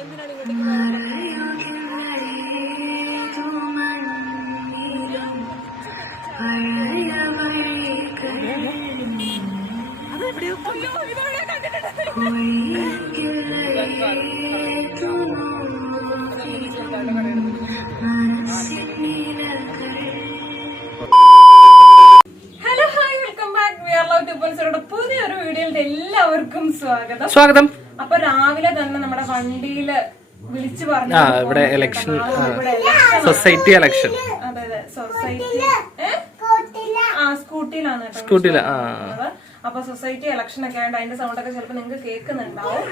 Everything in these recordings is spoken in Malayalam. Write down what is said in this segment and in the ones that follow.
എന്തിനാണ് ഇങ്ങോട്ടേക്ക്. Hello hi welcome back we are love to പുതിയൊരു വീഡിയോയിൽ എല്ലാവർക്കും സ്വാഗതം. സ്വാഗതം അപ്പൊ രാവിലെ തന്നെ നമ്മുടെ വണ്ടിയിൽ വിളിച്ചു പറഞ്ഞു ആ ഇവിടെ ഇലക്ഷൻ സൊസൈറ്റി ഇലക്ഷൻ അതെ അതെ സൊസൈറ്റി ആ സ്കൂട്ടിയിലാണ് സ്കൂട്ടിയില. അപ്പൊ സൊസൈറ്റി ഇലക്ഷൻ ഒക്കെ ആയതുകൊണ്ട് അതിന്റെ സൗണ്ട് ഒക്കെ ചിലപ്പോ നിങ്ങൾക്ക് കേൾക്കുന്നുണ്ടാവും.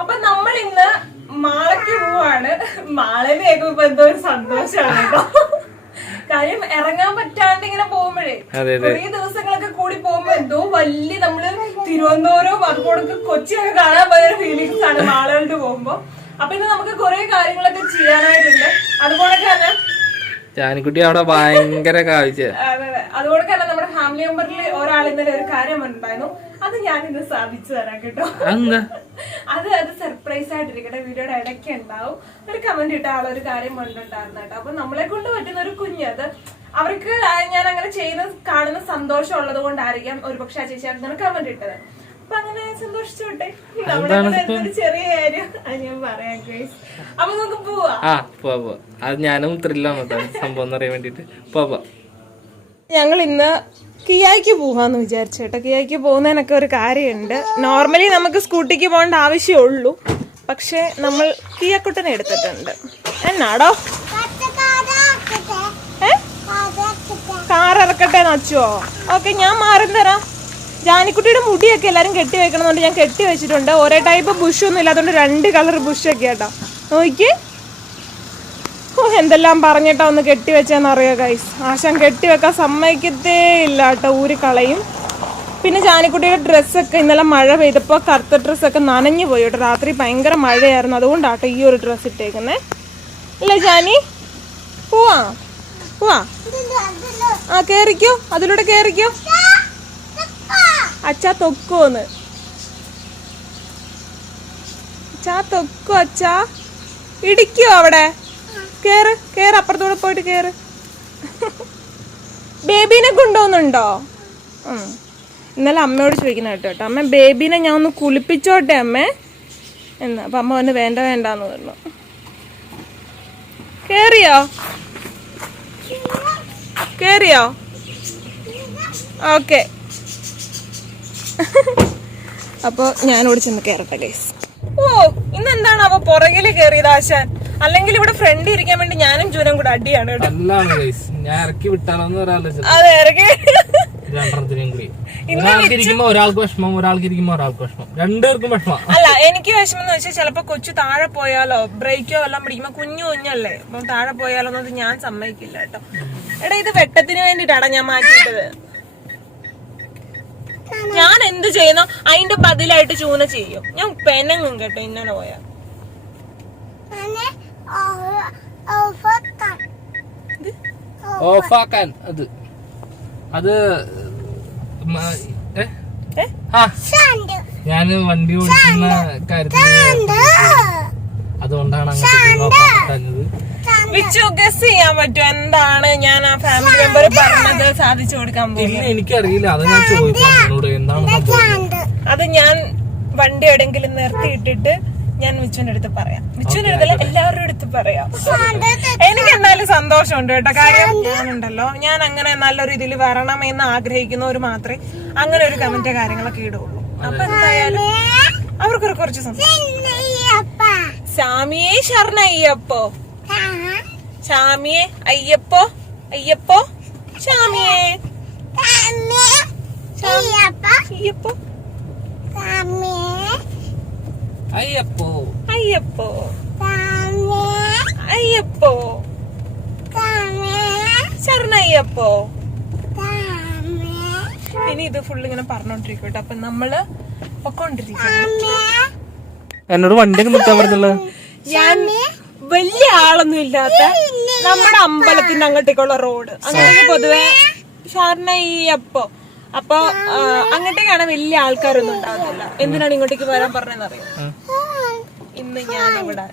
അപ്പൊ നമ്മൾ ഇന്ന് മാളയ്ക്ക് പോവാണ്. മാളയിൽ കേൾക്കുമ്പോ എന്തോ ഒരു സന്തോഷമാണ് കേട്ടോ. കാര്യം ഇറങ്ങാൻ പറ്റാണ്ട് ഇങ്ങനെ പോകുമ്പോഴേ. കുറേ ദിവസങ്ങളൊക്കെ കൂടി പോകുമ്പോ എന്തോ വലിയ നമ്മൾ തിരുവനന്തപുരം അതുപോലെ കൊച്ചിയൊക്കെ കാണാൻ പോയ ഫീലിങ്സ് ആണ് മാളകളിൽ പോകുമ്പോ അപ്പൊ ഇന്ന് നമുക്ക് കുറെ കാര്യങ്ങളൊക്കെ ചെയ്യാനായിട്ടുണ്ട് അതുപോലെ തന്നെ ജാനിക്കുട്ടി അവിടെ ഭയങ്കര കാഴ്ച. അതെ, അതെ. തന്നെ നമ്മുടെ ഫാമിലി മെമ്പറിൽ ഒരാൾ ഇന്നലെ ഒരു കാര്യം ഉണ്ടായിരുന്നു അത് ഞാൻ ഇന്ന് തരാം കേട്ടോ. അത് അത് സർപ്രൈസ് ആയിട്ടിരിക്കട്ടെ. വീഡിയോയുടെ ഇടയ്ക്ക് ഉണ്ടാവും. ഒരു കമന്റ് ഇട്ട ആളൊരു കാര്യം കൊണ്ടുണ്ടായിരുന്നു കേട്ടോ. അപ്പൊ നമ്മളെ കൊണ്ട് പറ്റുന്ന ഒരു കുഞ്ഞ് അത് അവർക്ക് ഞാൻ അങ്ങനെ ചെയ്യുന്ന കാണുന്ന സന്തോഷം ഉള്ളത് കൊണ്ടായിരിക്കാം ഒരുപക്ഷെ ആ ചേച്ചി അങ്ങനെ കമന്റ് ഇട്ടത്. അപ്പൊ അങ്ങനെ സന്തോഷിച്ചോട്ടെ. നമ്മുടെ കൂടെ ചെറിയ കാര്യം. അത് ഞാൻ പറയാം ഗൈസ് അപ്പൊ നമുക്ക് പോവാ. ആ പോവാ പോവാ. അത് ഞാനും ത്രില്ലാണ് സംഭവം അറിയാൻ വേണ്ടിട്ട് പോവാ ഞങ്ങൾ ഇന്ന് കിയായ്ക്ക് പോവാന്ന് വിചാരിച്ചു കേട്ടോ. കിയായ്ക്ക് പോകുന്നതിനൊക്കെ ഒരു കാര്യമുണ്ട്. നോർമലി നമുക്ക് സ്കൂട്ടിക്ക് പോകേണ്ട ആവശ്യമുള്ളൂ പക്ഷെ നമ്മൾ കിയക്കുട്ടനെ എടുത്തിട്ടുണ്ട്. എന്നാടോ? കാർ ഇറക്കട്ടെ നച്ചുവോ ഓക്കെ ഞാൻ മാറി തരാം. ജാനിക്കുട്ടിയുടെ മുടിയൊക്കെ എല്ലാവരും കെട്ടി വെക്കണമെന്നുണ്ട് ഞാൻ കെട്ടി വെച്ചിട്ടുണ്ട്. ഒരേ ടൈപ്പ് ബുഷൊന്നും ഇല്ലാത്തതുകൊണ്ട് രണ്ട് കളർ ബുഷൊക്കെ കേട്ടോ നോക്കി ഓ എന്തെല്ലാം പറഞ്ഞിട്ടാ ഒന്ന് കെട്ടിവെച്ചെന്നറിയോ ഗൈസ് ആശാൻ കെട്ടിവെക്കാൻ സമ്മതിക്കത്തേ ഇല്ല കേട്ടോ ഊരി കളയും. പിന്നെ ജാനിക്കുട്ടിയുടെ ഡ്രസ്സൊക്കെ ഇന്നലെ മഴ പെയ്തപ്പോൾ കറുത്ത ഡ്രസ്സൊക്കെ നനഞ്ഞു പോയി കേട്ടോ. രാത്രി ഭയങ്കര മഴയായിരുന്നു. അതുകൊണ്ടാട്ടോ ഈ ഒരു ഡ്രസ്സ് ഇട്ടേക്കുന്നേ. അല്ലേ ജാനി? പോവാ. പോവാ. ആ കയറിക്കോ അതിലൂടെ കേറിക്കോ. അച്ഛാ തൊക്കോന്ന് അച്ഛാ തൊക്കോ അച്ഛാ. ഇടിക്കോ അവിടെ? കേറ് കേറ് അപ്പുറത്തൂടെ പോയിട്ട് കേറ്. ബേബീനെ കൊണ്ടുപോകുന്നുണ്ടോ. ഇന്നലെ അമ്മയോട് ചോദിക്കുന്ന കേട്ടോ കേട്ടോ. അമ്മ ബേബീനെ ഞാൻ ഒന്ന് കുളിപ്പിച്ചോട്ടെ അമ്മ? എന്ന്. അപ്പൊ അമ്മ വന്ന് വേണ്ട വേണ്ടാന്ന് പറഞ്ഞു. കേറിയോ? കേറിയോ? ഓക്കെ. അപ്പോൾ ഞാനിവിടെ ചെന്ന് കയറട്ടെ ഗൈസ് ഓ ഇന്ന് എന്താണ് അവ പുറകിൽ കയറിയത് ആശാൻ? അല്ലെങ്കിൽ ഇവിടെ ഫ്രണ്ട് ഇരിക്കാൻ വേണ്ടി ഞാനും ജൂനും കൂടെ അടിയാണ് ഞാൻ ഇറക്കി വിട്ടാലോന്ന് അതെ ഇറക്കി. ഒരാൾക്ക് ഇരിക്കുമ്പോ ഒരാൾക്ക് വിഷമം ഒരാൾക്ക് ഇരിക്കുമ്പോ ഒരാൾക്ക് വിഷമം. രണ്ടുപേർക്കും വിഷമം. അല്ല എനിക്ക് വിഷമം എന്ന് വെച്ചാൽ ചിലപ്പോ കൊച്ചു താഴെ പോയാലോ ബ്രേക്കോ എല്ലാം പിടിക്കുമ്പോ കുഞ്ഞു കുഞ്ഞല്ലേ അപ്പൊ താഴെ പോയാലോ എന്നത് ഞാൻ സമ്മതിക്കില്ല കേട്ടോ. എടാ ഇത് വെട്ടത്തിന് വേണ്ടിട്ടാണ് ഞാൻ മാറ്റിയിട്ടത്. ഞാൻ എന്ത് ചെയ്യുന്നോ? അതിന്റെ ബദലായിട്ട് ചൂന ചെയ്യും. ഞാൻ പെനങ്ങും കേട്ടോ ഇന്നലെ പോയാ. ഓഫാക്കാൻ അത്. അത് ഞാൻ വണ്ടി ഓടിക്കുന്ന കാര്യത്തിൽ അതുകൊണ്ടാണ് അങ്ങനെ വിച്ചു ഗസ് ചെയ്യാൻ പറ്റും എന്താണ്? ഞാൻ ആ ഫാമിലി പറഞ്ഞത് സാധിച്ചു കൊടുക്കാൻ പോകും എനിക്കറിയില്ല. അത് ഞാൻ എന്താണ് അത് ഞാൻ വണ്ടി എവിടെങ്കിലും നിർത്തിയിട്ടിട്ട് ഞാൻ മിച്ചുവിന്റെ അടുത്ത് പറയാം. മിച്ചുവിന്റെ അടുത്തല്ല എല്ലാവരുടെ അടുത്ത് പറയാം. എനിക്ക് എന്തായാലും സന്തോഷമുണ്ട് കേട്ടോ. കാര്യം ഞാനുണ്ടല്ലോ. ഞാൻ അങ്ങനെ നല്ലൊരു ഇതിൽ വരണം എന്ന് ആഗ്രഹിക്കുന്നവർ മാത്രമേ അങ്ങനെ ഒരു കമന്റ് കാര്യങ്ങളൊക്കെ ഇടുള്ളൂ അപ്പൊ എന്തായാലും അവർക്കൊരു കുറച്ച് സന്തോഷം. ശർണ ശരണ അയ്യപ്പോ. ശാമിയെ അയ്യപ്പോ. അയ്യപ്പോ. സ്വാമിയെ അയ്യപ്പോ. അയ്യപ്പോ. അയ്യപ്പോ. അയ്യപ്പോ. ശരണയ്യപ്പോ. ഇനി ഇത് ഫുള്ള് ഇങ്ങനെ പറഞ്ഞോണ്ടിരിക്കും കേട്ടോ അപ്പൊ നമ്മൾ എന്നോട് വണ്ടിയൊക്കെ നിർത്താൻ പറഞ്ഞല്ലോ ഞാൻ വലിയ ആളൊന്നും ഇല്ലാത്ത നമ്മുടെ അമ്പലത്തിന്റെ അങ്ങോട്ടേക്കുള്ള റോഡ്. അങ്ങനെ പൊതുവെ ശരണയ്യപ്പോ അപ്പൊ ആ, അങ്ങോട്ടേക്കാണ് വലിയ ആൾക്കാരൊന്നും ഉണ്ടാകുന്നില്ല എന്തിനാണ് ഇങ്ങോട്ടേക്ക് വരാൻ പറഞ്ഞതെന്നറിയോ? ഇന്ന് ഞാൻ ഇവിടെ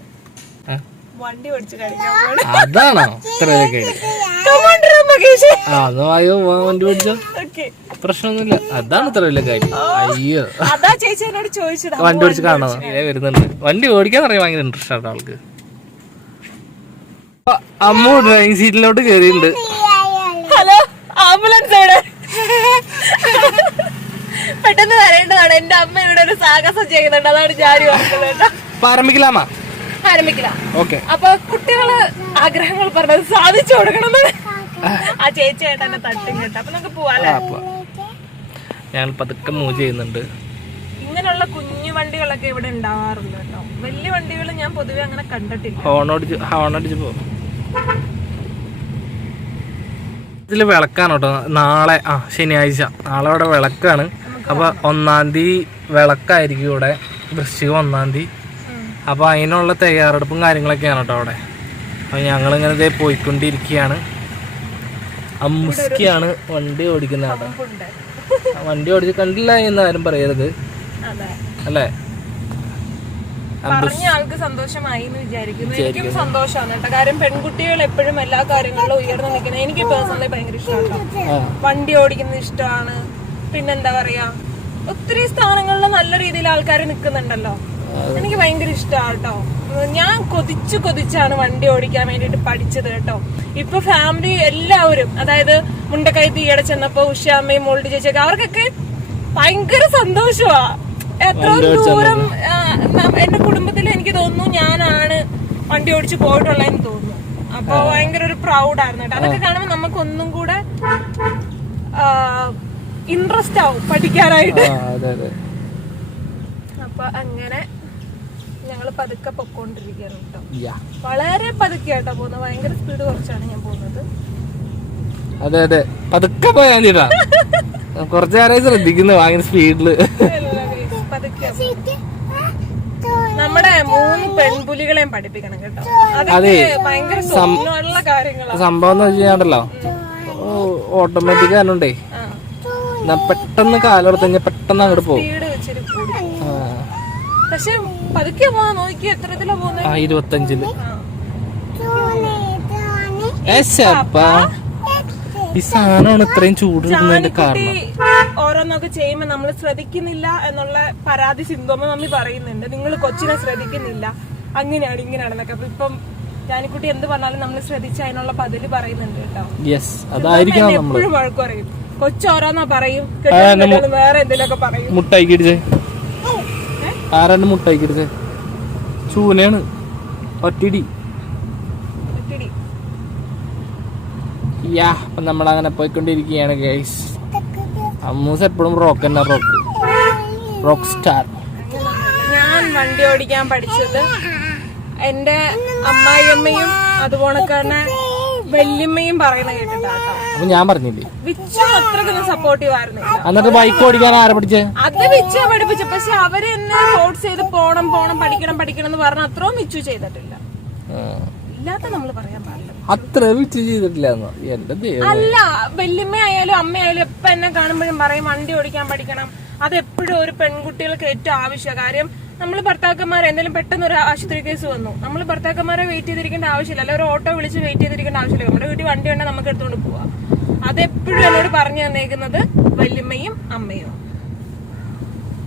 വണ്ടി ഓടിച്ച് അതാണോ. പ്രശ്നമൊന്നുമില്ല. അതാണ് ഇത്ര വലിയ കാര്യം. അയ്യോ. അതാ ചേച്ചി എന്നോട് ചോദിച്ചത്. വണ്ടി ഓടിച്ച് കാണോ വരുന്നുണ്ട്. വണ്ടി ഓടിക്കാൻ അറിയാൻ ഭയങ്കര ഇൻട്രസ്റ്റ് ആണ് ആൾക്ക് അമ്മു ഡ്രൈവിംഗ് സീറ്റിലോട്ട് കയറിയിട്ടുണ്ട് ഹലോ ആംബുലൻസ് എവിടെ? പെട്ടെന്ന് വരേണ്ടതാണ്. എന്റെ അമ്മ ഇവിടെ ഒരു സാഹസം ചെയ്യുന്നുണ്ട്. അതാണ് ജാരി ആരംഭിക്കലാമ ഓക്കെ. അപ്പൊ കുട്ടികൾ ആഗ്രഹങ്ങൾ പറഞ്ഞത് സാധിച്ചു കൊടുക്കണം. ആ ചേച്ചിയായിട്ട് എന്നെ തട്ടും കേട്ടോ. അപ്പൊ നമുക്ക് പോവാല്ലേ ഞങ്ങൾ പതുക്കെ മൂവ് ചെയ്യുന്നുണ്ട്. ഇങ്ങനെയുള്ള കുഞ്ഞു വണ്ടികളൊക്കെ ഇവിടെ ഉണ്ടാവാറുണ്ട് കേട്ടോ. വലിയ വണ്ടികൾ ഞാൻ പൊതുവെ അങ്ങനെ കണ്ടിട്ടില്ല. ഹോണടിച്ച് അടിച്ച് ഹോൺ ഇതിൽ വിളക്കാണ് കേട്ടോ. നാളെ ആ ശനിയാഴ്ച. നാളെ ഇവിടെ വിളക്കാണ്. അപ്പോൾ ഒന്നാം തീയതി വിളക്കായിരിക്കും ഇവിടെ. വൃശ്ചികം ഒന്നാം തീയതി. അപ്പോൾ അതിനുള്ള തയ്യാറെടുപ്പും കാര്യങ്ങളൊക്കെയാണ് കേട്ടോ അവിടെ. അപ്പോൾ ഞങ്ങളിങ്ങനെ ഇതേ പോയിക്കൊണ്ടിരിക്കുകയാണ്. അമ്മുസ്കിയാണ് വണ്ടി ഓടിക്കുന്ന കേട്ടോ. വണ്ടി ഓടിച്ച് കണ്ടില്ല എന്ന് ആരും പറയരുത്. അല്ലേ? പറഞ്ഞ ആൾക്ക് സന്തോഷമായി എന്ന് വിചാരിക്കുന്നു. എനിക്കും സന്തോഷമാണ് കേട്ടോ. കാര്യം പെൺകുട്ടികൾ എപ്പോഴും എല്ലാ കാര്യങ്ങളിലും ഉയർന്നു നിൽക്കുന്നത് എനിക്ക് പേഴ്സണലി ഭയങ്കര ഇഷ്ടമാണ് വണ്ടി ഓടിക്കുന്നത് ഇഷ്ടമാണ്. പിന്നെന്താ പറയാ? ഒത്തിരി സ്ഥാനങ്ങളിൽ നല്ല രീതിയിൽ ആൾക്കാർ നിൽക്കുന്നുണ്ടല്ലോ. എനിക്ക് ഭയങ്കര ഇഷ്ടമാണ് കേട്ടോ. ഞാൻ കൊതിച്ചു കൊതിച്ചാണ് വണ്ടി ഓടിക്കാൻ വേണ്ടിയിട്ട് പഠിച്ചത് കേട്ടോ. ഇപ്പൊ ഫാമിലി എല്ലാവരും അതായത് മുണ്ടക്കൈ തീയടെ ചെന്നപ്പോ ഉഷാമ്മയും മോൾഡ് ചേച്ചിയൊക്കെ അവർക്കൊക്കെ ഭയങ്കര സന്തോഷമാ എത്ര ദൂരം എന്റെ കുടുംബത്തിൽ എനിക്ക് തോന്നുന്നു ഞാനാണ് വണ്ടി ഓടിച്ച് പോയിട്ടുള്ളതെന്ന് തോന്നുന്നു. അപ്പൊ ഭയങ്കര ഒരു പ്രൗഡായിരുന്നു കേട്ടോ. അതൊക്കെ കാണുമ്പോൾ നമുക്ക് ഒന്നും കൂടെ ഇൻട്രസ്റ്റ് ആവും പഠിക്കാനായിട്ട്. അപ്പൊ അങ്ങനെ ഞങ്ങൾ പതുക്കെ പൊക്കോണ്ടിരിക്കുകയാണ് കേട്ടോ. വളരെ പതുക്കെ ആട്ടോ പോകുന്നത്. ഭയങ്കര സ്പീഡ് കുറച്ചാണ് ഞാൻ പോകുന്നത്. അതെ അതെ. പതുക്കെ പോയാ കുറച്ചു നേരമായി ശ്രദ്ധിക്കുന്നു ഭയങ്കര സ്പീഡിൽ നമ്മുടെ മൂന്ന് പെൺപുലികളെയും പഠിപ്പിക്കണം കേട്ടോ. അതൊക്കെ ഭയങ്കര സ്വപ്നമുള്ള കാര്യങ്ങളാണ് സംഭവം എന്ന് വെച്ചാണ്ടല്ലോ ഓട്ടോമാറ്റിക് ആയതുകൊണ്ടേ പെട്ടെന്ന് കാലെടുത്ത് കഴിഞ്ഞാൽ പെട്ടെന്ന് അങ്ങോട്ട് പോകും. പക്ഷെ പതുക്കെ പോവാ നോക്കി എത്രത്തിലാ പോകുന്നത് ഇരുപത്തഞ്ചിൽ. ആ. ഏശപ്പാ. ഈ സാധനമാണ് ഇത്രയും ചൂടിടുന്നതിന്റെ കുട്ടി കാരണം. ഓരോന്നൊക്കെ ചെയ്യുമ്പോ നമ്മൾ ശ്രദ്ധിക്കുന്നില്ല എന്നുള്ള പരാതി സിന്ധോമ മമ്മി പറയുന്നുണ്ട്. നിങ്ങൾ കൊച്ചിനെ ശ്രദ്ധിക്കുന്നില്ല. അങ്ങനെയാണ് ഇങ്ങനെയാണെന്നൊക്കെ. അപ്പൊ ഇപ്പം ജാനിക്കുട്ടി എന്ത് പറഞ്ഞാലും നമ്മൾ ശ്രദ്ധിച്ച് അതിനുള്ള പതിൽ പറയുന്നുണ്ട് കേട്ടോ. യെസ് അതായിരിക്കണം നമ്മൾ. എപ്പോഴും വഴക്ക് പറയും. കൊച്ചോരോന്നാ പറയും കെട്ടിടം വേറെ എന്തെങ്കിലുമൊക്കെ പറയും. മുട്ടായിക്കിടിച്ചേ. ആരാണ് ആരാണ്ട് മുട്ടായിക്ക് ഇടിച്ചേ ചൂനയാണ്. ഒറ്റിടി ഇത്തിരി. യാ അപ്പം നമ്മളങ്ങനെ പോയിക്കൊണ്ടിരിക്കുകയാണ് ഗൈസ് അമ്മൂസ് എപ്പോഴും റോക്ക് തന്നെ റോക്ക് റോക്ക് സ്റ്റാർ ഞാൻ വണ്ടി ഓടിക്കാൻ പഠിച്ചത് എന്റെ അമ്മായിയമ്മയും അതുപോലെ തന്നെ വല്യമ്മയും പറയുന്ന കേട്ടിട്ടാട്ടോ അപ്പൊ ഞാൻ പറഞ്ഞില്ലേ? വിച്ചു അത്രക്കൊന്നും സപ്പോർട്ടീവ് എന്നിട്ട് ബൈക്ക് ഓടിക്കാൻ ആരെ പഠിച്ചേ? അത് വിച്ചു പഠിപ്പിച്ചു. പക്ഷെ അവർ എന്നെ ഫോഴ്സ് ചെയ്ത് പോണം പോണം പഠിക്കണം പഠിക്കണം എന്ന് പറഞ്ഞ അത്രയും വിച്ചു ചെയ്തിട്ടില്ല. ഇല്ലാത്ത നമ്മൾ പറയാൻ പാടില്ല. അത്ര വിറ്റ് ചെയ്തിട്ടില്ല എന്റെ ദൈവം അല്ല വല്യമ്മ ആയാലും അമ്മയായാലും എപ്പ എന്നെ കാണുമ്പോഴും പറയും വണ്ടി ഓടിക്കാൻ പഠിക്കണം. അത് എപ്പോഴും ഒരു പെൺകുട്ടികൾക്ക് ഏറ്റവും ആവശ്യമാണ്. കാര്യം നമ്മൾ ഭർത്താക്കന്മാരെ എന്തെങ്കിലും പെട്ടെന്ന് ഒരു ആശുപത്രി കേസ് വന്നു. നമ്മൾ ഭർത്താക്കന്മാരെ വെയിറ്റ് ചെയ്തിരിക്കേണ്ട ആവശ്യമില്ല. അല്ല ഒരു ഓട്ടോ വിളിച്ച് വെയിറ്റ് ചെയ്തിരിക്കേണ്ട ആവശ്യമില്ല. നമ്മുടെ വീട്ടിൽ വണ്ടി ഉണ്ടെങ്കിൽ നമുക്ക് എടുത്തുകൊണ്ട് പോവാം. അതെപ്പോഴും എന്നോട് പറഞ്ഞു തന്നേക്കുന്നത് വല്യമ്മയും അമ്മയും.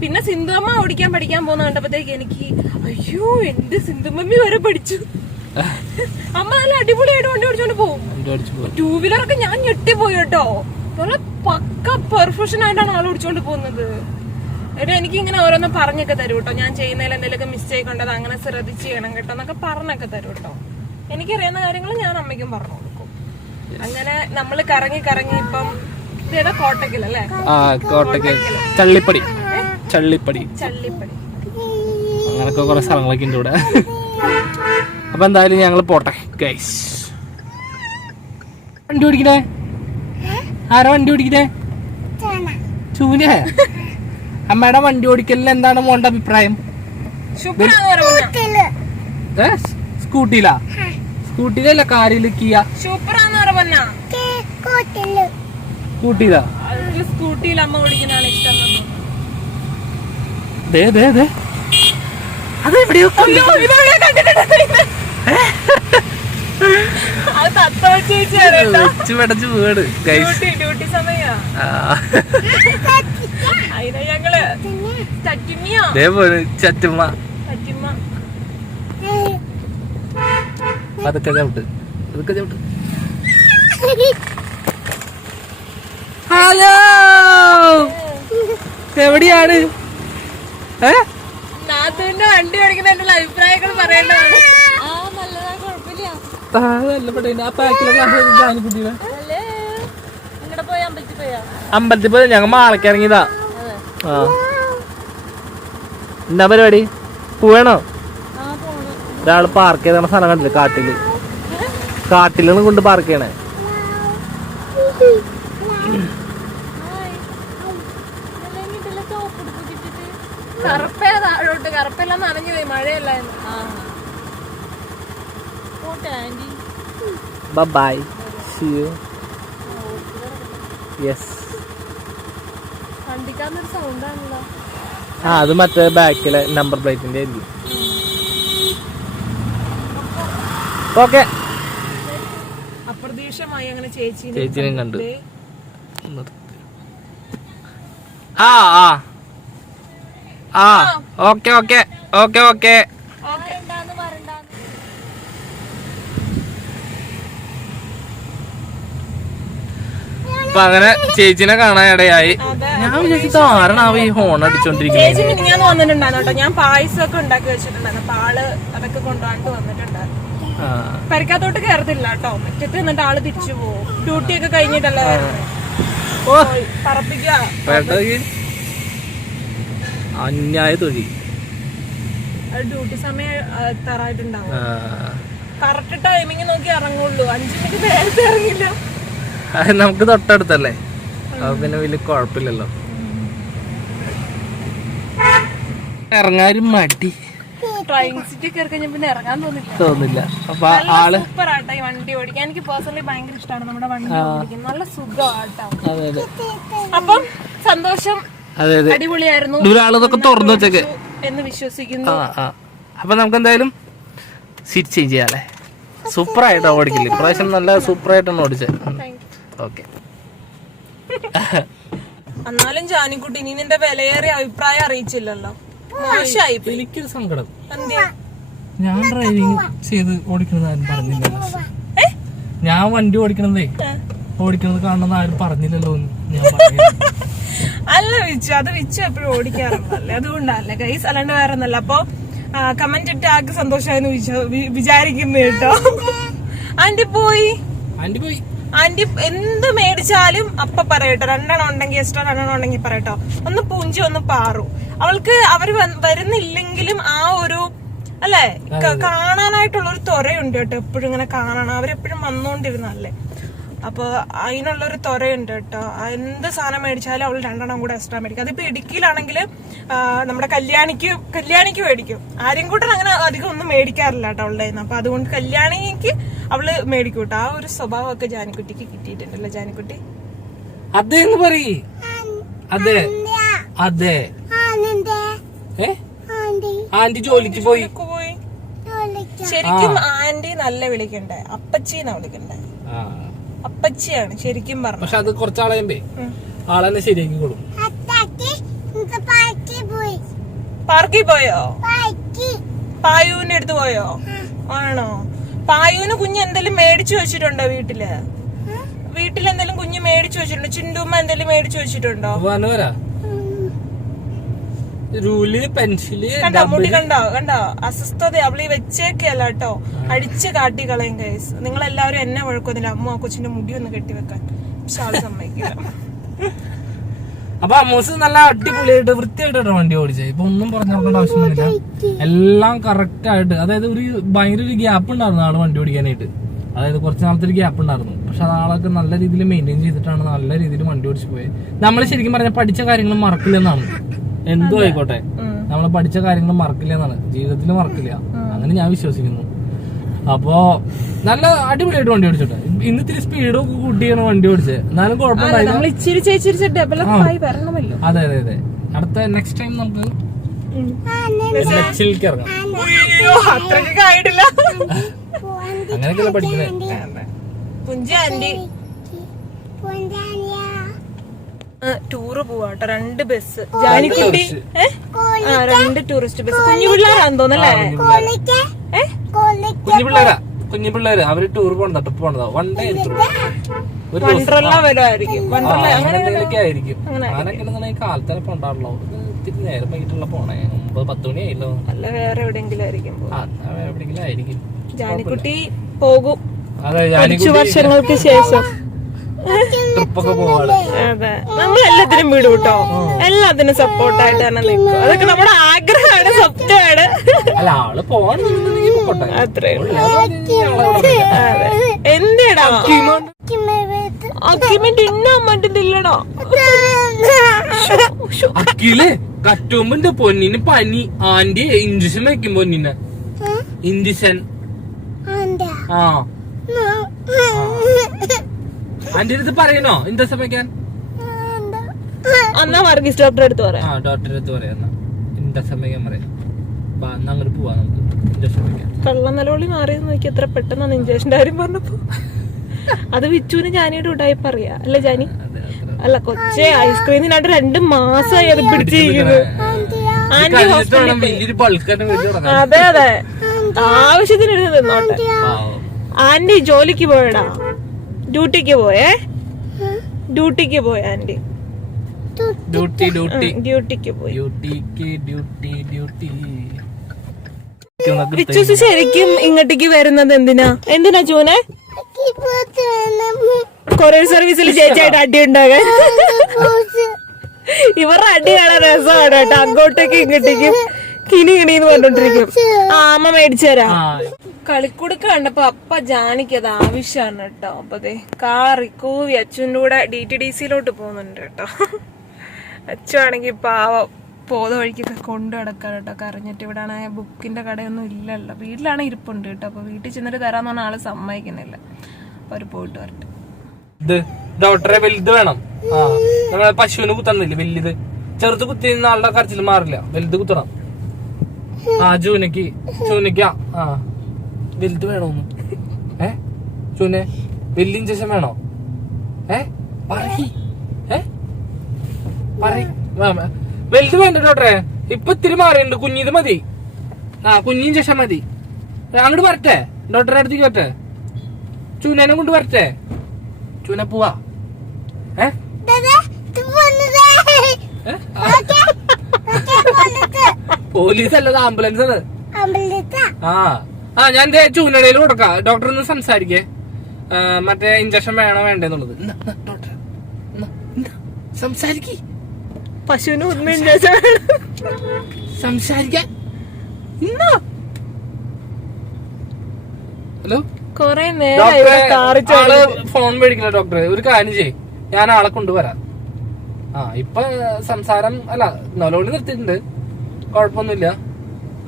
പിന്നെ സിന്ധുമ്മ ഓടിക്കാൻ പഠിക്കാൻ പോകുന്ന കണ്ടപ്പോഴത്തേക്ക് എനിക്ക് അയ്യോ എന്റെ സിന്ധുമ്മി വരെ പഠിച്ചു. അമ്മ നല്ല അടിപൊളിയായിട്ട് വണ്ടി ഓടിച്ചോണ്ട് പോകും ടൂ വീലർ ഒക്കെ ഞാൻ ഞെട്ടിപ്പോയി കേട്ടോ നല്ല പക്ക പെർഫെക്ഷൻ ആയിട്ടാണ് ആൾ ഓടിച്ചോണ്ട് പോകുന്നത്. എന്നിട്ട് എനിക്ക് ഇങ്ങനെ ഓരോന്നും പറഞ്ഞൊക്കെ തരും കേട്ടോ ഞാൻ ചെയ്യുന്നതിൽ എന്തെങ്കിലുമൊക്കെ മിസ്റ്റേക്ക് ഉണ്ടത് അങ്ങനെ ശ്രദ്ധിച്ച് ചെയ്യണം കേട്ടോ എന്നൊക്കെ പറഞ്ഞൊക്കെ തരും കേട്ടോ എനിക്കറിയാവുന്ന കാര്യങ്ങൾ ഞാൻ അമ്മയ്ക്കും പറഞ്ഞു കൊടുക്കും അങ്ങനെ നമ്മൾ കറങ്ങി കറങ്ങി ഇപ്പം ഇതേതാ കോട്ടക്കലല്ലേ ആ കോട്ടയ്ക്ക് ചള്ളിപ്പടി. ചള്ളിപ്പടി. ചള്ളിപ്പടി. അങ്ങനൊക്കെ കുറെ സ്ഥലങ്ങളൊക്കെ ഉണ്ട് ഇവിടെ. അപ്പൊ എന്തായാലും ഞങ്ങൾ പോട്ടെ ഗൈസ് വണ്ടി ഓടിക്കണേ? ആരാ വണ്ടി ഓടിക്കണേ? ചൂനെ അമ്മയുടെ വണ്ടി ഓടിക്കലിൽ എന്താണ് മോളുടെ അഭിപ്രായം? സ്കൂട്ടിയിലാ? സ്കൂട്ടിയിലല്ല കാറിൽ കിയ? സ്കൂട്ടിയിലാ സ്കൂട്ടിയിൽ അമ്മ ഓടിക്കുന്നതാണ് ഇഷ്ടം അതെ തോന്നുന്നു. ദേ ദേ. ദേ അത് എവിടെയോ കണ്ടിട്ടുണ്ട്. ചേച്ചിയാണ് കേട്ടോ. വെച്ച് പെടച്ച് വീട് ഡ്യൂട്ടി ഡ്യൂട്ടി സമയാ. ഞങ്ങൾ ചറ്റുമ്മ അതൊക്കെ ചവിട്ട് അതൊക്കെ ചവിട്ട് ഹലോ? എവിടെയാണ്? നാത്തുവിന്റെ വണ്ടി ഓടിക്കുന്നതിന്റെ അഭിപ്രായങ്ങൾ പറയേണ്ടതാണ് ആ, നല്ല പടയുണ്ട്. ആ പാക്കിലൊക്കെ ജാനിക്കുട്ടിയുടെ അമ്പലത്തിൽ പോയി? ഞങ്ങൾ മാളക്ക് ഇറങ്ങിയതാ. ആ. എന്താ പരിപാടി? പോവേണോ? ഒരാൾ പാർക്ക് ചെയ്ത സ്ഥലം കണ്ടില്ല കാട്ടിൽ? കാട്ടിലാണ് കൊണ്ട് പാർക്ക് ചെയ്യണേ. കറുപ്പേ താഴോട്ട് കറുപ്പെല്ലാം നനഞ്ഞു പോയി. മഴയല്ലായിരുന്നു. ബൈ സി യു യെസ് വണ്ടിക്കാന്നൊരു സൗണ്ടാണല്ലോ ആ അത് മറ്റേ ബാക്കിലെ നമ്പർ പ്ലേറ്റിന്റെ ആയിരിക്കും. ഓക്കെ അപ്രതീക്ഷമായി അങ്ങനെ ചേച്ചി ചേച്ചിനെയും കണ്ടു. ആ ആ. ആ ഓക്കെ ഓക്കെ ഓക്കെ ഓക്കെ അപ്പൊ അങ്ങനെ ചേച്ചിനെ കാണാൻ ഇടയായി. ഞാൻ വിചാരിച്ചത് ആരാണാവോ ഈ ഹോൺ അടിച്ചോണ്ടിരിക്കുന്നത്. ചേച്ചി മിനിഞ്ഞാന്ന് വന്നിട്ടുണ്ടായിരുന്നു കേട്ടോ. ഞാൻ പായസമൊക്കെ ഉണ്ടാക്കി വെച്ചിട്ടുണ്ടായിരുന്നു. ആൾ അതൊക്കെ കൊണ്ടുപോയിട്ട് വന്നിട്ടുണ്ടായിരുന്നു. ആ. പരിക്കാത്തോട്ട് കയറത്തില്ല കേട്ടോ. മുറ്റത്ത് നിന്നിട്ട് ആൾ തിരിച്ചു പോകും. ഡ്യൂട്ടി ഒക്കെ കഴിഞ്ഞിട്ടല്ലേ വരുന്നത് ഓ. പോയി പറപ്പിക്കുക. വേണ്ട ഈ അന്യായ തൊഴി ഡ്യൂട്ടി സമയം ആ, എത്താറായിട്ടുണ്ടാവും. കറക്റ്റ് ടൈമിങ് നോക്കി ഇറങ്ങുള്ളൂ. അഞ്ചു മിനിറ്റ് നേരത്തെ ഇറങ്ങില്ല. അത് നമുക്ക് തൊട്ടടുത്തല്ലേ? അപ്പൊ പിന്നെ വലിയ കുഴപ്പമില്ലല്ലോ. ഇറങ്ങാനും മടി. തോന്നില്ല. അപ്പൊ ആൾ വണ്ടി ഓടിക്കാൻ. എനിക്ക് പേഴ്സണലി ഭയങ്കര ഇഷ്ടമാണ് നമ്മുടെ വണ്ടി ഓടിക്കാൻ. നല്ല സുഖമാണ് അപ്പം സന്തോഷം. അതെ അതെ. അടിപൊളിയായിരുന്നു. ഒരാളിതൊക്കെ തുറന്നു വെച്ചേക്ക്. എന്ന് വിശ്വസിക്കുന്നു. അപ്പൊ നമുക്ക് എന്തായാലും സീറ്റ് ചേഞ്ച് ചെയ്യാല്ലേ ഓടിക്കില്ല ഇപ്രാവശ്യം നല്ല സൂപ്പർ ആയിട്ടാണ് ഓടിച്ചത്. ഓക്കെ. എന്നാലും ജാനിക്കുട്ടി നീ നിന്റെ വിലയേറിയ അഭിപ്രായം അറിയിച്ചില്ലല്ലോ. മോശമായി. എനിക്കൊരു സങ്കടം. ഞാൻ ഡ്രൈവിംഗ് ചെയ്ത് ഓടിക്കണത് ആരും പറഞ്ഞില്ലല്ലോ. ഞാൻ വണ്ടി ഓടിക്കണതേ. ഓടിക്കണത് കാണണമെന്ന് ആരും പറഞ്ഞില്ലല്ലോ ഞാൻ അല്ല വിച്ചു അത് വിച്ചു എപ്പോഴും ഓടിക്കാറുണ്ടല്ലേ? അതുകൊണ്ടല്ലേ. ഗൈസ് അല്ലാണ്ട് വേറെ ഒന്നല്ല അപ്പൊ കമന്റ് ഇട്ട് ആൾക്ക് സന്തോഷമായിരുന്നു വിചാരിക്കുന്നു കേട്ടോ. ആന്റി പോയി ആന്റി പോയി. ആന്റി എന്ത് മേടിച്ചാലും അപ്പൊ പറയട്ടോ. രണ്ടെണ്ണം ഉണ്ടെങ്കിൽ എക്സ്ട്രാ രണ്ടെണ്ണം ഉണ്ടെങ്കിൽ പറയട്ടോ. ഒന്ന് പൂഞ്ചി ഒന്ന് പാറു. അവൾക്ക് അവർ വരുന്നില്ലെങ്കിലും ആ ഒരു അല്ലേ? കാണാനായിട്ടുള്ള ഒരു ത്വരയുണ്ട് കേട്ടോ എപ്പോഴും ഇങ്ങനെ കാണണം അവരെപ്പോഴും വന്നോണ്ടിരുന്നല്ലേ അപ്പൊ അതിനുള്ള ഒരു ത്വരയുണ്ട് കേട്ടോ എന്ത് സാധനം മേടിച്ചാലും അവൾ രണ്ടെണ്ണം കൂടെ എക്സ്ട്രാ മേടിക്കും. അതിപ്പോ ഇടുക്കിയിലാണെങ്കിൽ നമ്മുടെ കല്യാണിക്ക് കല്യാണിക്ക് മേടിക്കും. ആരും കൂട്ടൻ അങ്ങനെ അധികം ഒന്നും മേടിക്കാറില്ല കേട്ടോ അവളുടെ. അപ്പൊ അതുകൊണ്ട് കല്യാണിക്ക് അവൾ മേടിക്കൂട്ട. കേട്ടോ ആ ഒരു സ്വഭാവമൊക്കെ ജാനിക്കുട്ടിക്ക് കിട്ടിയിട്ടുണ്ടല്ലോ. ജാനിക്കുട്ടി? അതെ എന്ന് പറയ്. അതെ. അതെ. ആന്റി ജോലിക്ക് പോയി. ശരിക്കും ആന്റി നല്ല വിളിക്കണ്ടേ? അപ്പച്ചിന്നാ വിളിക്കണ്ടേ? ആ. അപ്പച്ചിയാണ് ശരിക്കും പറഞ്ഞു പക്ഷെ അത് കൊറച്ചാളേ ആളെന്നെ ശരിയാക്കി കൊടുക്കും പാർക്കിൽ പോയോ. പായുവിന്റെ അടുത്ത് പോയോ? ആണോ? പായുവിന് കുഞ്ഞ് എന്തെങ്കിലും മേടിച്ചു വെച്ചിട്ടുണ്ടോ വീട്ടിൽ? വീട്ടിൽ എന്തെങ്കിലും കുഞ്ഞ് മേടിച്ചു വെച്ചിട്ടുണ്ടോ? ചിണ്ടുമ്മ എന്തെങ്കിലും മേടിച്ചു വെച്ചിട്ടുണ്ടോ? അസ്വസ്ഥത റൂൽ പെൻസിൽ കണ്ടോ മുടി കണ്ടോ കണ്ടോ? അസ്വസ്ഥത അവളീ വെച്ചേക്കല്ല കേട്ടോ. അടിച്ച് കാട്ടി കളയും കേസ് നിങ്ങൾ എല്ലാവരും എന്നെ വഴക്കൊന്നില്ല അമ്മ ആ കൊച്ചിന്റെ മുടി ഒന്ന് കെട്ടിവെക്കാൻ. പക്ഷെ അവൾ സമ്മതിക്കില്ല. അപ്പൊ അമ്മൂസ് നല്ല അടിപൊളിയായിട്ട് വൃത്തിയായിട്ടാണ് വണ്ടി ഓടിച്ചത് ഇപ്പൊ ഒന്നും പറഞ്ഞു നോക്കേണ്ട ആവശ്യമൊന്നുമില്ല. എല്ലാം കറക്റ്റ് ആയിട്ട് അതായത് ഒരു ഭയങ്കര ഒരു ഗ്യാപ്പ് ഉണ്ടായിരുന്നു ആൾ വണ്ടി ഓടിക്കാനായിട്ട്. അതായത് കുറച്ച് നാളത്തെ ഒരു ഗ്യാപ്പ് ഉണ്ടായിരുന്നു. പക്ഷെ അത് ആളൊക്കെ നല്ല രീതിയിൽ മെയിന്റെയിൻ ചെയ്തിട്ടാണ് നല്ല രീതിയിൽ വണ്ടി ഓടിച്ചു പോയത് നമ്മൾ ശരിക്കും പറഞ്ഞാൽ പഠിച്ച കാര്യങ്ങൾ മറക്കില്ലെന്നാണ്. എന്തോ ആയിക്കോട്ടെ. നമ്മൾ പഠിച്ച കാര്യങ്ങൾ മറക്കില്ല എന്നാണ് ജീവിതത്തിൽ മറക്കില്ല അങ്ങനെ ഞാൻ വിശ്വസിക്കുന്നു. അപ്പോ നല്ല അടിപൊളിയായിട്ട് വണ്ടി ഓടിച്ചോട്ടെ ഇന്ന് ഇത്തിരി സ്പീഡ് ഒക്കെ കൂട്ടിയാണ് വണ്ടി ഓടിച്ചത്. എന്നാലും കുഴപ്പമില്ല. നമ്മൾ ഇച്ചിരി ചേച്ചിരിച്ച് ഡെവലപ്പ് ആയി വരണമല്ലോ. അതെ അതെ അതെ. അടുത്ത നെക്സ്റ്റ് ടൈം നമുക്ക് അങ്ങനെയൊക്കെയല്ലേ പഠിക്കണേ ടൂറ് പോവാട്ടോ. രണ്ട് ബസ് ജാനിക്കുട്ടി. രണ്ട് ടൂറിസ്റ്റ് ബസ് കുഞ്ഞു പിള്ളേരാന്ന് തോന്നല്ലേ കുഞ്ഞു പിള്ളേരാ കുഞ്ഞു പിള്ളേര് അവർ ടൂർ പോണതാ ട്രിപ്പ് പോണതാ. One day. വണ്ടർല ആയിരിക്കും. അങ്ങനെ. ഞാനൊക്കെ ഉണ്ടെന്നുണ്ടെങ്കിൽ കാലത്തന്നെ പോണ്ടാണല്ലോ. ഇത്തിരി നേരം വൈകിട്ടുള്ള പോണേ. ഒമ്പത് പത്ത് മണി ആയില്ലോ അല്ല വേറെ എവിടെയെങ്കിലും ആയിരിക്കും എവിടെയെങ്കിലും ആയിരിക്കും. ജാനിക്കുട്ടി പോകും. വർഷങ്ങൾക്ക് ശേഷം. ട്രിപ്പൊക്കെ പോവാണ്. അതെ. നമ്മൾ എല്ലാത്തിനും വിടും കേട്ടോ എല്ലാത്തിനും സപ്പോർട്ടായിട്ട് തന്നെ നിൽക്കും അതൊക്കെ നമ്മുടെ ആഗ്രഹമാണ് സ്വപ്നമാണ് അല്ല ആൾ അത്രേ എന്തിടാ? അക്കിൽ കട്ടുമ്പന്റെ പൊന്നിന് പനി. ആന്റി ഇഞ്ചക്ഷൻ വെക്കും പൊന്നിന്. ഇഞ്ചക്ഷൻ. ആ. ആന്റി അടുത്ത് പറയണോ? ഇഞ്ചക്ഷൻ വെക്കാൻ അന്നാ വർഗീസ് ഡോക്ടറെ അടുത്ത് പറയാം. ആ ഡോക്ടറെ അടുത്ത് പറയാം ഇഞ്ചക്ഷൻ വെക്കാൻ പറയാം? അങ്ങോട്ട് പോവാ നമുക്ക്. ഇഞ്ചക്ഷൻ വെക്കാൻ കള്ള നിലവിളി മാറിയെന്ന് നോക്കി എത്ര പെട്ടെന്നാണ് ഇഞ്ചേഷന്റെ കാര്യം പറഞ്ഞപ്പോ. അത് വിച്ചുവിന് ജാനിയുടെ ഉടായി പറയാ അല്ലെ ജാനി? അല്ല കൊച്ചെ ഐസ്ക്രീമിനായിട്ട് രണ്ട് മാസമായി അത് പിടിച്ചിരിക്കുന്നത് ആന്റി തുടങ്ങാൻ അതെ. അതെ ആവശ്യത്തിന് പാവം. ആന്റി ജോലിക്ക് പോയടാ. ഡ്യൂട്ടിക്ക് പോയേ. ഡ്യൂട്ടിക്ക് പോയ ആന്റി. Duty duty. ഡ്യൂട്ടിക്ക് പോയി. ഡ്യൂട്ടിക്ക് ഡ്യൂട്ടി ഡ്യൂട്ടി. ശരിക്കും ഇങ്ങോട്ടേക്ക് വരുന്നത് എന്തിനാ? എന്തിനാ ചൂനെ കൊറിയർ സർവീസിൽ ചേച്ചിയായിട്ട് അടി ഉണ്ടാകാൻ. ഇവരുടെ അടി കാണാൻ രസമാണ് കേട്ടോ. അങ്ങോട്ടേക്ക് ഇങ്ങോട്ടേക്കും കിണി കിണിന്ന് പറഞ്ഞോണ്ടിരിക്കും. ആ അമ്മ മേടിച്ചു തരാം. കളിക്കുടുക്ക കണ്ടപ്പോ അപ്പ ജാനിക്ക് അത് ആവശ്യമാണ് കേട്ടോ. അപ്പൊ കാറി കൂവി അച്ഛന്റെ കൂടെ ഡി ടി ഡി സിയിലോട്ട് പോകുന്നുണ്ട് കേട്ടോ. അച്ഛൻ ആണെങ്കിൽ പാവം. പോത വഴിക്കൊക്കെ കൊണ്ടു കിടക്കാൻ കേട്ടോ. കരഞ്ഞിട്ട് ഇവിടെ ആണെങ്കിൽ ബുക്കിന്റെ കടയൊന്നും ഇല്ലല്ലോ. വീട്ടിലാണ് ഇരിപ്പുണ്ട് കേട്ടോ. അപ്പോൾ വീട്ടിൽ ചെന്നിട്ട് തരാന്ന് പറഞ്ഞ ആൾ സമ്മതിക്കുന്നില്ല. അപ്പൊ അവർ പോയിട്ട് വരട്ടെ. ഇത് ഡോക്ടറെ വലുത് വേണം. ആ നമ്മളെ പശുവിന് കുത്തന്നില്ലേ വലുത്. ചെറുത് കുത്തി ആളുടെ കരച്ചിൽ മാറില്ല. വലുത് കുത്തണം. ആ ജൂനക്ക് ചൂനക്ക് ആ, വലുത് വേണോന്ന്. ഏ? ചൂനെ വലിയ ഇഞ്ചക്ഷൻ വേണോ? ഏ? പറ ഏ? പറ. വലുത് വേണ്ട ഡോക്ടറെ. ഇപ്പൊ ഇത്തിരി മാറിയുണ്ട് കുഞ്ഞിത് മതി. ആ കുഞ്ഞിൻ ശേഷം മതി. അങ്ങോട്ട് വരട്ടെ. ഡോക്ടറെ അടുത്തേക്ക് വരട്ടെ. ചൂനേനെ കൊണ്ട് വരട്ടെ. ചൂന പോവാ. ഏ? പോലീസ് അല്ലത് ആംബുലൻസ്? ആണ് ആ. ആ ഞാൻ ചൂനടയിൽ കൊടുക്കാം. ഡോക്ടർ ഒന്ന് സംസാരിക്കേ. മറ്റേ ഇഞ്ചക്ഷൻ വേണോ വേണ്ടെന്നുള്ളത് ഡോക്ടർ സംസാരിക്ക്. പശുവിന് ഒന്നും സംസാരിക്കാൻ ഇന്നാ. ഹലോ കൊറേ നേരം ഫോൺ മേടിക്കില്ല ഡോക്ടറെ ഒരു കാര്യം ചെയ് ഞാൻ ആളെ കൊണ്ടുവരാം. ആ ഇപ്പൊ സംസാരം അല്ല നിലവിളി നിർത്തിയിട്ടുണ്ട്. കുഴപ്പമൊന്നുമില്ല.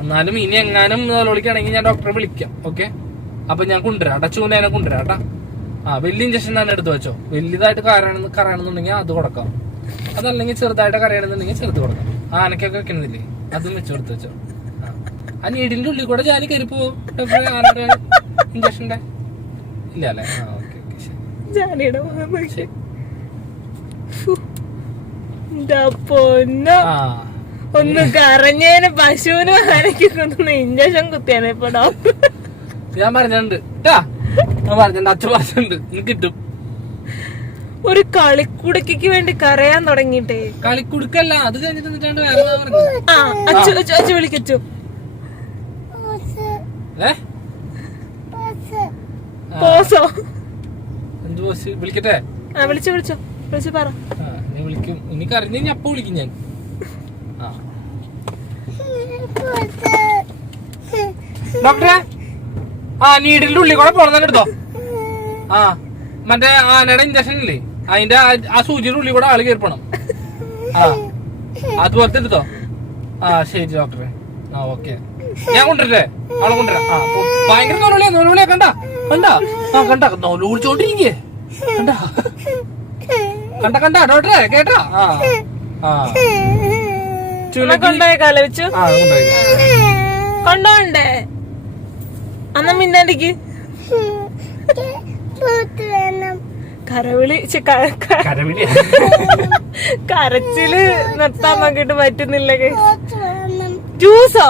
എന്നാലും ഇനി എങ്ങാനും നിലവിളിക്കാണെങ്കിൽ ഞാൻ ഡോക്ടറെ വിളിക്കാം ഓക്കെ അപ്പൊ ഞാൻ കൊണ്ടുവരാം. കേട്ടാ ചൂനേനെ കൊണ്ടുവരാം കേട്ടാ. ആ വലിയ ഇഞ്ചക്ഷൻ തന്നെ എടുത്തു വെച്ചോ. വലിയതായിട്ട് കാരാണെന്ന് കരയണമെന്നുണ്ടെങ്കിൽ അത് കൊടുക്കാം. അതല്ലെങ്കിൽ ചെറുതായിട്ട് കരയണമെന്നുണ്ടെങ്കിൽ ചെറുത് കൊടുക്കാം. ആനക്കൊക്കെ വെക്കണമെന്നില്ലേ അതും വെച്ച് കൊടുത്ത് വെച്ചോ. ആ. നീടിന്റെ ഉള്ളിൽ കൂടെ ജാലി കയറി പോവും. ആനയുടെ ഇഞ്ചക്ഷന്റെ ഇല്ല അല്ലേ? ആ ഓക്കെ ഓക്കെ ശരി. പൊന്നോ. ഒന്ന് കറഞ്ഞേന് പശുവിന് ആനയ്ക്കൊന്ന് ഇഞ്ചക്ഷൻ കുത്തിയാണ് ഇപ്പൊ ഡോക്ടർ ഞാൻ പറഞ്ഞിട്ടുണ്ട്. ട്ടാ ഞാൻ പറഞ്ഞിട്ടുണ്ട്. അച്ഛൻ പറഞ്ഞിട്ടുണ്ട് കിട്ടും. ഒരു കളിക്കുടുക്കിക്ക് വേണ്ടി കരയാൻ തുടങ്ങിട്ടേ കളിക്കുടുക്കല്ല അത് കഴിഞ്ഞിട്ട് എന്നിട്ടാണ്ട് വേറെ എന്താ പറഞ്ഞത്. ആ അച്ചു അച്ചു അച്ചു വിളിക്കച്ചു. ഏ? പോസോ. എന്ത് ബോസ് വിളിക്കട്ടെ? ആ വിളിച്ചു വിളിച്ചോ. വിളിച്ചു പറ. ആ നീ വിളിക്കും. അപ്പൊ വിളിക്കും ഞാൻ. ആ. ഡോക്ടറെ ആ നീഡിന്റെ ഉള്ളിൽ കൂടെ പോണെന്നെ എടുത്തോ. ആ. മറ്റേ ആനയുടെ ഇഞ്ചക്ഷൻ ഇല്ലേ? അതിന്റെ ആ- സൂചിയുടെ ഉള്ളിൽ കൂടെ ആൾ കയറിപ്പോണം. ആ. അത് എടുത്തോ ആ ശരി ഡോക്ടറെ ആ ഓക്കെ ഞാൻ കൊണ്ടുവരില്ലേ ആളെ കൊണ്ടുവരാം. ആ ഭയങ്കര നൊലവിളിയാ നൊലവിളിയാ കണ്ട? കണ്ട? ആ കണ്ട. നൊലവിളിച്ചോണ്ടിരിക്കേ കണ്ട? കണ്ട കണ്ട. ഡോക്ടറെ കേട്ടാ? ആ. ആ. ചുനക്ക് കൊണ്ടുപോയി കലവിച്ചു ആ കൊണ്ടുപോയി കൊണ്ടോണ്ടേ അന്ന മിന്നാണ്ടിക്ക്. കരവിളി കരവിളി. കരച്ചിൽ നിർത്താൻ നോക്കിട്ട് പറ്റുന്നില്ല ജ്യൂസോ?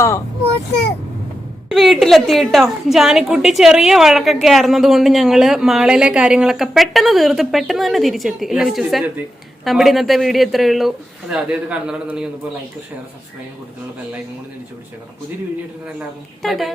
വീട്ടിലെത്തി കേട്ടോ ജാനിക്കുട്ടി ചെറിയ വഴക്കൊക്കെ ആയിരുന്നത് കൊണ്ട് ഞങ്ങൾ മാളയിലെ കാര്യങ്ങളൊക്കെ പെട്ടെന്ന് തീർത്ത് പെട്ടെന്ന് തന്നെ തിരിച്ചെത്തി. അല്ലേ വിശ്വസേ നമ്മുടെ ഇന്നത്തെ വീഡിയോ എത്രയേ ഉള്ളൂ. അതെ ലൈക്ക് ഷെയർ സബ്സ്ക്രൈബ് ബെല്ലൈക്കും കൂടി തിരിച്ചു പിടിച്ചേക്കണം. പുതിയൊരു വീഡിയോ എടുക്കുന്ന എല്ലാവർക്കും ടാറ്റാ